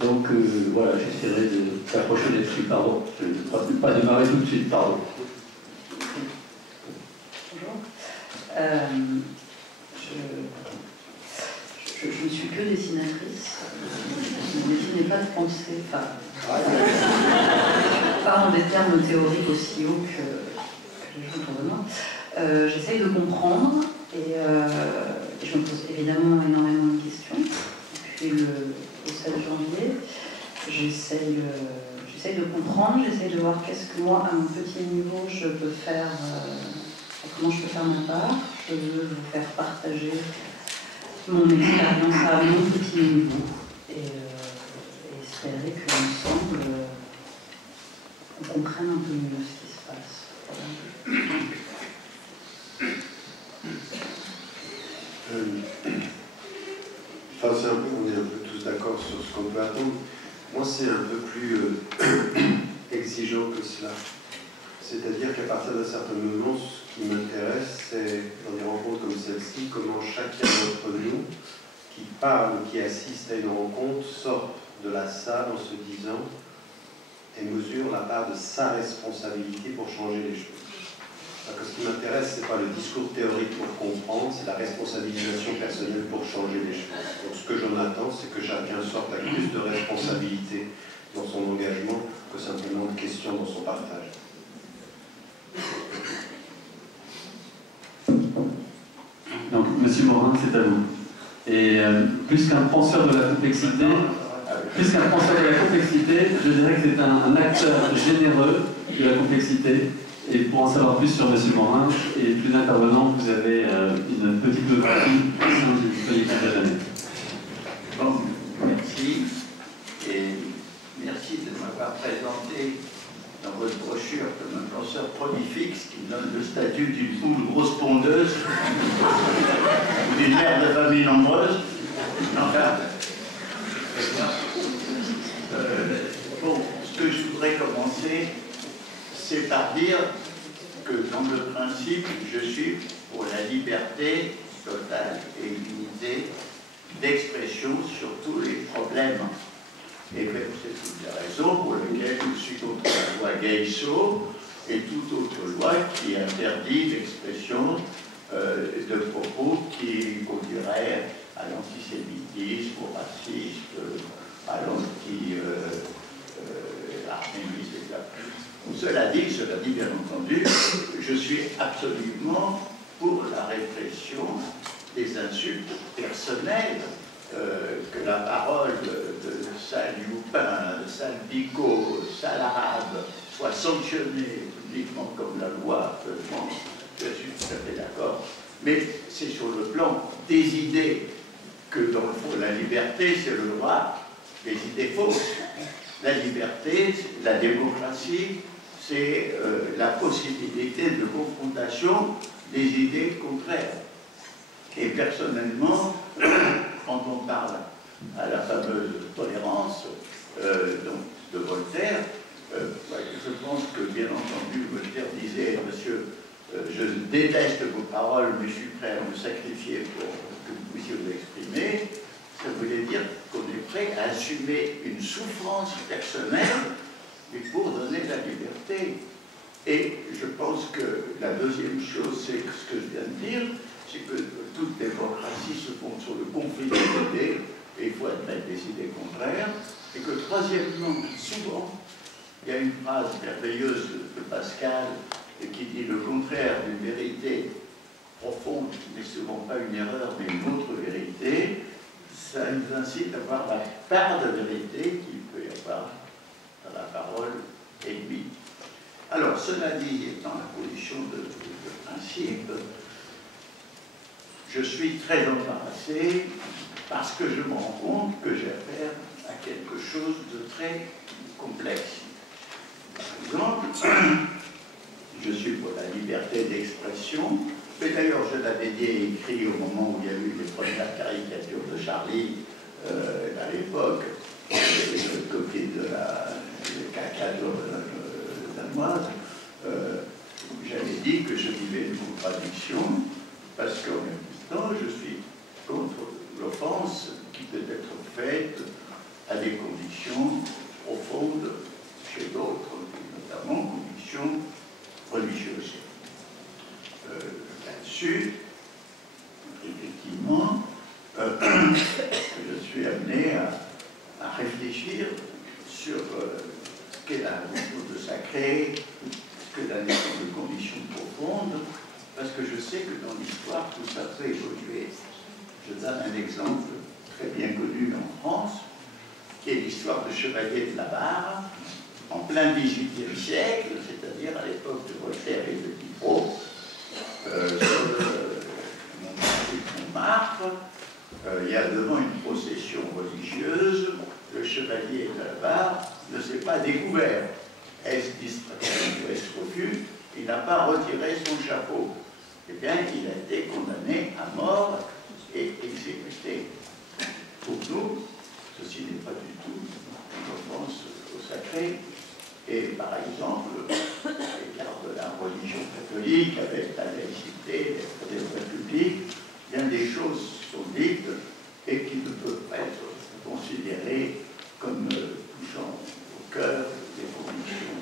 Donc voilà, j'essaierai d'approcher des trucs, pardon. Je ne vais pas démarrer tout de suite, pardon. Bonjour. Je ne suis que dessinatrice. Mon métier n'est pas de penser, enfin, pas en des termes théoriques aussi hauts que les gens autour de moi. J'essaye de comprendre et je me pose évidemment énormément de questions. Depuis le 7 janvier, j'essaye de comprendre, j'essaye de voir qu'est-ce que moi, à mon petit niveau, je peux faire, comment je peux faire ma part. Je veux vous faire partager mon expérience à mon petit niveau et espérer qu'ensemble, on comprenne un peu mieux ce qui se passe. Enfin, c'est un peu, on est un peu tous d'accord sur ce qu'on peut attendre. Moi, c'est un peu plus exigeant que cela. C'est-à-dire qu'à partir d'un certain moment, ce qui m'intéresse, c'est, dans des rencontres comme celle-ci, comment chacun d'entre nous, qui parle, qui assiste à une rencontre, sort de la salle en se disant et mesure la part de sa responsabilité pour changer les choses. Parce que ce qui m'intéresse, ce n'est pas le discours théorique pour comprendre, c'est la responsabilisation personnelle pour changer les choses. Donc ce que j'en attends, c'est que chacun sorte avec plus de responsabilité dans son engagement que simplement de questions dans son partage. Donc, Monsieur Morin, c'est à vous. Et plus qu'un penseur de la complexité, je dirais que c'est un acteur généreux de la complexité. Et pour en savoir plus sur Monsieur Morin et plus d'intervenants, vous avez une petite biographie au sein du collectif de l'année. Bon, merci. Et merci de m'avoir présenté dans votre brochure comme un penseur prolifique, ce qui me donne le statut d'une poule grosse pondeuse, d'une mère de famille nombreuse. Enfin, bon, ce que je voudrais commencer, c'est par dire que dans le principe, je suis pour la liberté totale et illimitée d'expression sur tous les problèmes. Et bien, c'est toutes les raisons pour lesquelles je suis contre la loi Gayso et toute autre loi qui interdit l'expression de propos qui conduiraient à l'antisémitisme, au racisme, à l'anti-arménisme, etc. Cela dit, bien entendu, je suis absolument pour la répression des insultes personnelles, que la parole de sale Youpin, sale Bicot, sale Arabe soit sanctionnée publiquement comme la loi, je suis tout à fait d'accord. Mais c'est sur le plan des idées que, dans le fond, la liberté, c'est le droit des idées fausses. La liberté, la démocratie, c'est la possibilité de confrontation des idées contraires. Et personnellement, quand on parle à la fameuse tolérance donc de Voltaire, je pense que, bien entendu, Voltaire disait « Monsieur, je déteste vos paroles, mais je suis prêt à me sacrifier pour que vous puissiez vous exprimer », ça voulait dire qu'on est prêt à assumer une souffrance personnelle mais pour donner la liberté. Et je pense que la deuxième chose, c'est ce que je viens de dire, c'est que toute démocratie se fonde sur le conflit d'idées, et il faut admettre des idées contraires, et que troisièmement, souvent, il y a une phrase merveilleuse de Pascal qui dit le contraire d'une vérité profonde, mais souvent pas une erreur, mais une autre vérité. Ça nous incite à voir la part de vérité qu'il peut y avoir dans la parole ennemie. Alors, cela dit, étant la position de principe, je suis très embarrassé parce que je me rends compte que j'ai affaire à quelque chose de très complexe. Par exemple, je suis pour la liberté d'expression, mais d'ailleurs je l'avais écrit au moment où il y a eu les premières caricatures de Charlie à l'époque, le côté de la caricature danoise. J'avais dit que je vivais une contradiction parce qu'en même temps je suis contre l'offense qui peut être faite à des conditions réfléchir sur ce qu'est la notion de sacré, ce qu'est la notion de condition profonde, parce que je sais que dans l'histoire, tout ça peut évoluer. Je donne un exemple très bien connu en France, qui est l'histoire de Chevalier de la Barre, en plein XVIIIe siècle, c'est-à-dire à l'époque de Voltaire et de Diderot, sur le Montmartre. Il y a devant une procession religieuse, le Chevalier de la Barre ne s'est pas découvert. Est-ce distraction ou est-ce refus? Il n'a pas retiré son chapeau. Eh bien, il a été condamné à mort et exécuté. Pour nous, ceci n'est pas du tout une offense au sacré. Et par exemple, à l'égard de la religion catholique, avec la laïcité, les républiques, bien des choses sont dites et qui ne peuvent pas être considérées comme touchant au cœur des convictions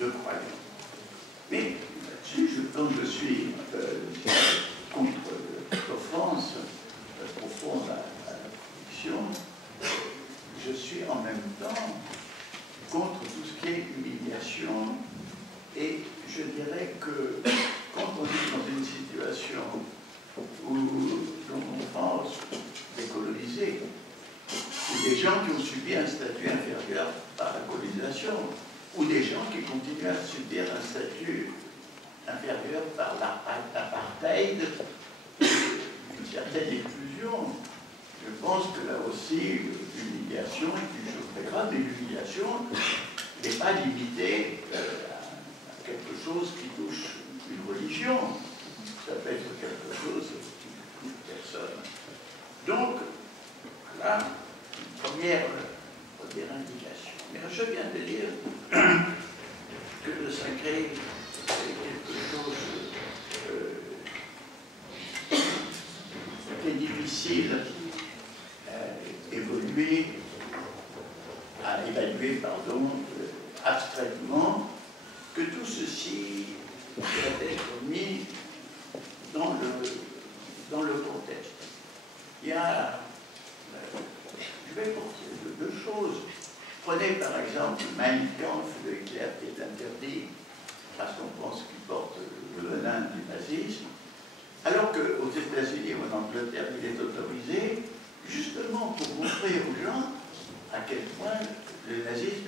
de croyants. Mais là-dessus, quand je suis contre l'offense profonde à la conviction, je suis en même temps contre tout ce qui est humiliation, et je dirais que quand on est dans une situation où l'on pense décoloniser, ou des gens qui ont subi un statut inférieur par la colonisation, ou des gens qui continuent à subir un statut inférieur par l'apartheid, une certaine exclusion. Je pense que là aussi, l'humiliation est une chose très grave, mais l'humiliation n'est pas limitée à quelque chose qui touche une religion. Ça peut être quelque chose qui touche personne. Donc, voilà une première indication. Mais je viens de dire que le sacré est quelque chose qui est difficile à évaluer, abstraitement, que tout ceci doit être mis dans le contexte. Il y a, je vais penser de deux choses. Prenez par exemple Mein Kampf de Hitler qui est interdit parce qu'on pense qu'il porte le venin du nazisme, alors qu'aux États-Unis ou en Angleterre il est autorisé, justement pour montrer aux gens à quel point le nazisme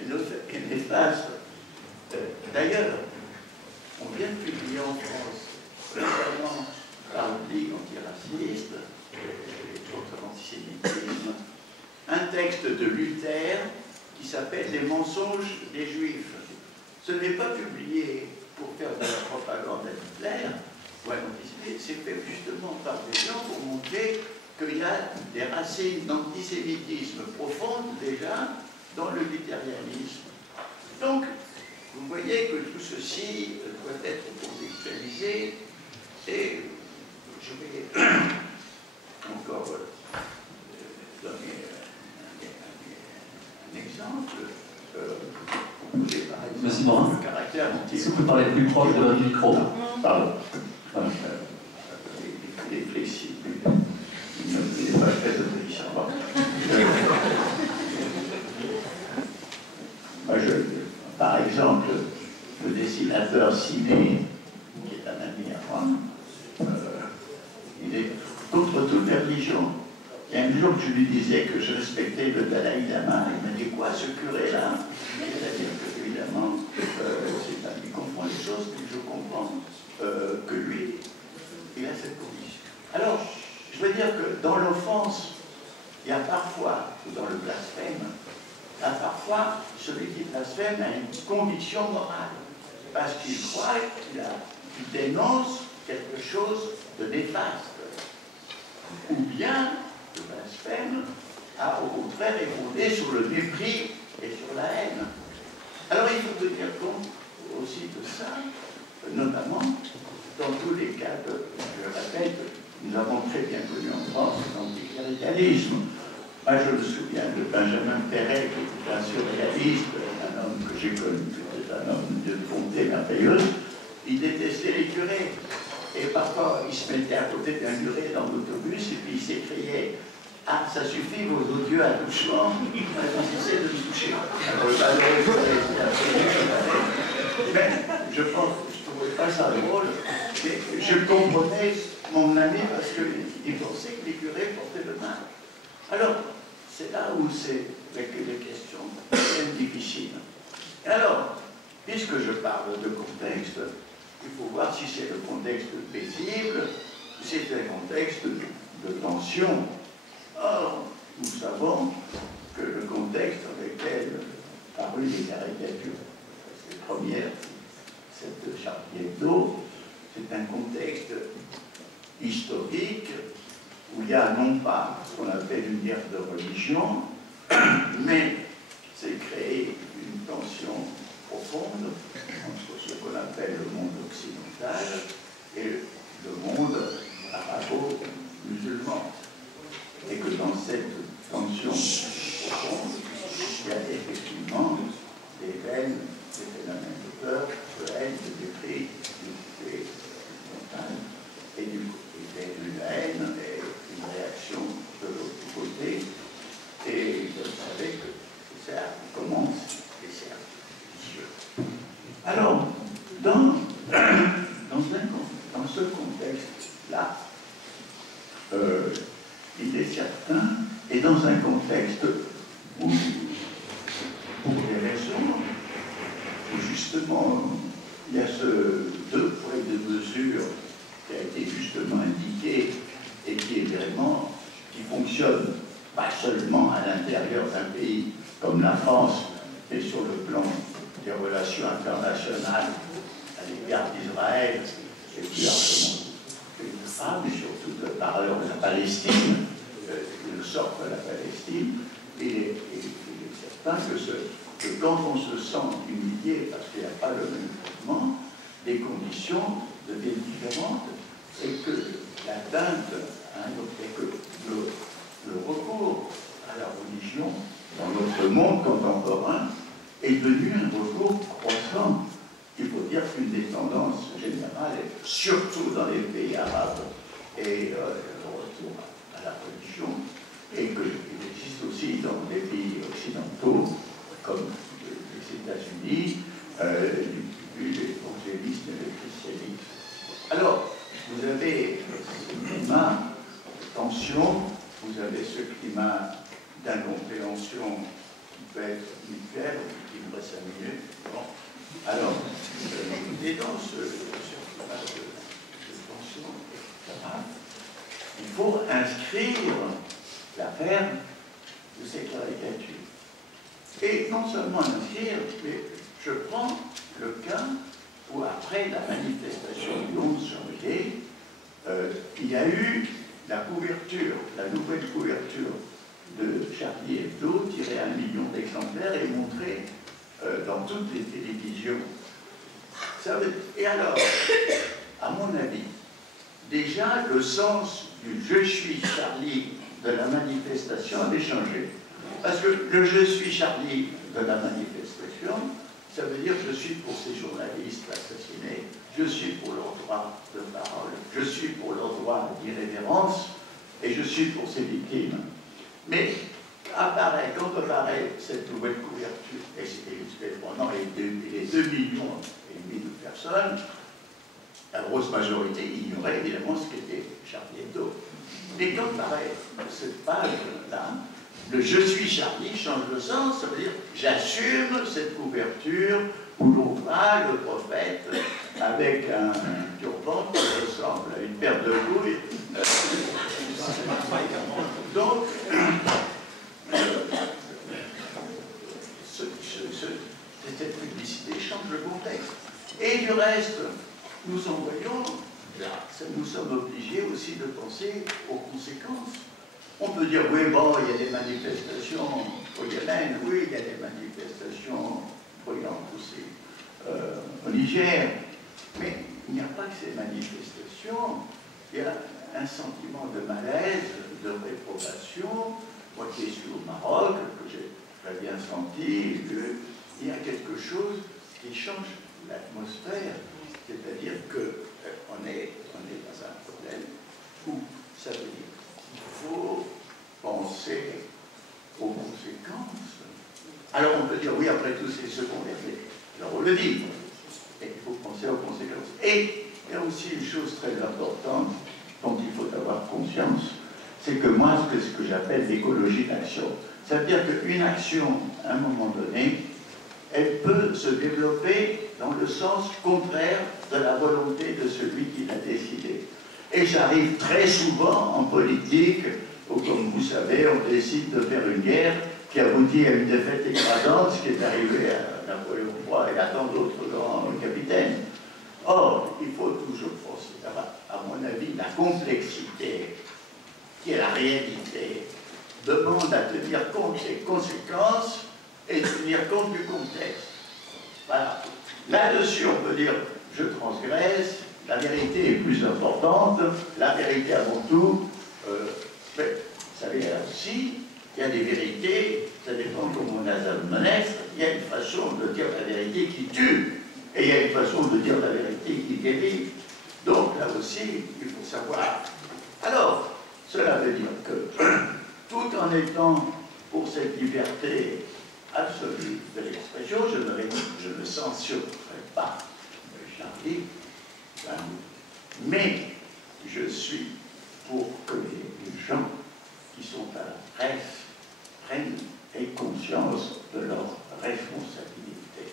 est néfaste. D'ailleurs, on vient de publier en France, notamment par la Ligue antiraciste et contre l'antisémitisme, un texte de Luther qui s'appelle « Les mensonges des Juifs ». Ce n'est pas publié pour faire de la propagande à Hitler ou à l'antisémitisme, c'est fait justement par des gens pour montrer qu'il y a des racines d'antisémitisme profondes déjà dans le luthérianisme. Donc, vous voyez que tout ceci doit être contextualisé et je vais encore donner un exemple. Monsieur Morin, le caractère est-ce que vous parlez plus proche de votre micro? Pardon. Il est flexible. Il n'est pas très obéissant. Par exemple, le dessinateur Ciné, qui est un ami à moi, il est contre toute religion. Il y a un jour que je lui disais que je respectais le Dalai Lama, il m'a dit quoi, ce curé-là? C'est-à-dire que, évidemment, il comprend les choses, mais je comprends que lui, il a cette condition. Alors, je veux dire que dans l'offense, il y a parfois, ou dans le blasphème, il y a parfois celui qui blasphème a une conviction morale, parce qu'il croit qu'il dénonce quelque chose de néfaste. Ou bien, le blasphème a au contraire évolué sur le mépris et sur la haine. Alors il faut tenir compte aussi de ça, notamment dans tous les cas je répète, nous avons très bien connu en France l'anticléricalisme. Moi je me souviens de Benjamin Perret, qui était un surréaliste, un homme que j'ai connu, qui était un homme de bonté merveilleuse. Il détestait les curés. Et parfois, il se mettait à côté d'un curé dans l'autobus et puis il s'écriait Ah, ça suffit, vos odieux attouchements, cessez de me toucher. Mais je pense, je ne trouvais pas ça drôle, mais je comprenais mon ami parce qu'il pensait que les curés portaient le mal. Alors, c'est là où c'est les questions deviennent difficiles. Et alors, puisque je parle de contexte, il faut voir si c'est le contexte paisible, si c'est un contexte de tension. Or, nous savons que le contexte dans lequel parut les caricatures, les premières, cette Charlie Hebdo, c'est un contexte historique où il y a non pas ce qu'on appelle une guerre de religion, mais c'est créer une tension profonde entre ce qu'on appelle le monde occidental et le monde arabo-musulman. Et que dans cette tension profonde, il y a effectivement des haines, des phénomènes de peur, de haine, de mépris, de montagne, et une haine et une réaction de l'autre côté. Et vous savez que ça commence et c'est vicieux. Alors, dans ce contexte-là, il est certain, et dans un contexte où, pour des raisons, où justement il y a ce 2 poids et 2 mesures qui a été justement indiqué et qui est vraiment, qui fonctionne pas seulement à l'intérieur d'un pays comme la France, mais sur le plan des relations internationales à l'égard d'Israël, et plus largement mais surtout de parler de la Palestine, le sort de la Palestine, et il est certain que quand on se sent humilié parce qu'il n'y a pas le même traitement, les conditions deviennent différentes et que l'atteinte, et que le recours à la religion dans notre monde contemporain est devenu un recours croissant. Il faut dire qu'une des tendances générales, surtout dans les pays arabes, est le retour à la religion, et qu'il existe aussi dans les pays occidentaux, comme les États-Unis, l'évangélisme et le christianisme. Alors, vous avez ce climat de tension, vous avez ce climat d'incompréhension qui peut être mutuelle, qui devrait s'améliorer. Bon. Alors, et dans ce climat de tension, il faut inscrire l'affaire de ces caricatures. Et non seulement l'inscrire, mais je prends le cas où après la manifestation du 11 janvier, il y a eu la couverture, la nouvelle couverture de Charlie Hebdo, tirée 1 million d'exemplaires et montrée dans toutes les télévisions. Et alors, à mon avis, déjà le sens du « je suis Charlie » de la manifestation avait changé. Parce que le « je suis Charlie » de la manifestation, ça veut dire je suis pour ces journalistes assassinés, je suis pour leur droit de parole, je suis pour leur droit d'irrévérence, et je suis pour ces victimes. Mais quand apparaît cette nouvelle couverture, et pendant les 2,5 millions de personnes, la grosse majorité ignorait évidemment ce qu'était Charlie Hebdo. Et quand apparaît cette page-là, le « je suis Charlie » change de sens, ça veut dire j'assume cette couverture où l'on voit le prophète avec un turban qui ressemble à une paire de couilles. Donc, cette publicité change le contexte. Et du reste, nous sommes obligés aussi de penser aux conséquences. On peut dire, oui, bon, il y a des manifestations au Yémen, oui, il y a des manifestations bruyantes aussi au Niger, mais il n'y a pas que ces manifestations, il y a un sentiment de malaise, de réprobation. Moi qui suis au Maroc, que j'ai très bien senti, il y a quelque chose qui change l'atmosphère, c'est-à-dire qu'on est dans un problème où ça veut dire qu'il faut penser aux conséquences. Alors on peut dire, oui, après tout, c'est secondaire. Alors on le dit, et il faut penser aux conséquences. Et il y a aussi une chose très importante dont il faut avoir conscience, c'est que moi, c'est ce que j'appelle l'écologie d'action. C'est-à-dire qu'une action, à un moment donné, elle peut se développer dans le sens contraire de la volonté de celui qui l'a décidé. Et j'arrive très souvent en politique, où, comme vous savez, on décide de faire une guerre qui aboutit à une défaite écrasante, ce qui est arrivé à Napoléon III et à tant d'autres grands capitaines. Or, il faut toujours penser, à mon avis, la complexité, qui est la réalité, demande à tenir compte des conséquences et tenir compte du contexte. Voilà. Là-dessus, on peut dire, je transgresse, la vérité est plus importante, la vérité avant tout, mais vous savez, là aussi, il y a des vérités, ça dépend comment on a sa monnaie, il y a une façon de dire la vérité qui tue, et il y a une façon de dire la vérité qui guérit. Donc là aussi, il faut savoir. Alors, cela veut dire que, tout en étant pour cette liberté absolue de l'expression, je ne censurerai pas Charlie, mais je suis pour que les gens qui sont à la presse prennent conscience de leur responsabilité.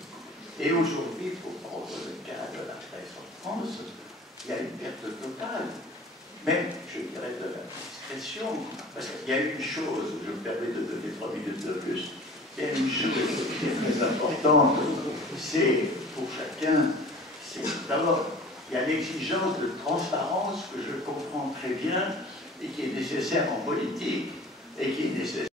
Et aujourd'hui, pour prendre le cas de la presse en France, il y a une perte totale, même, je dirais, de la discrétion. Parce qu'il y a une chose, je me permets de donner 3 minutes de plus, il y a une chose qui est très importante, c'est pour chacun, c'est d'abord, il y a l'exigence de transparence que je comprends très bien et qui est nécessaire en politique et qui est nécessaire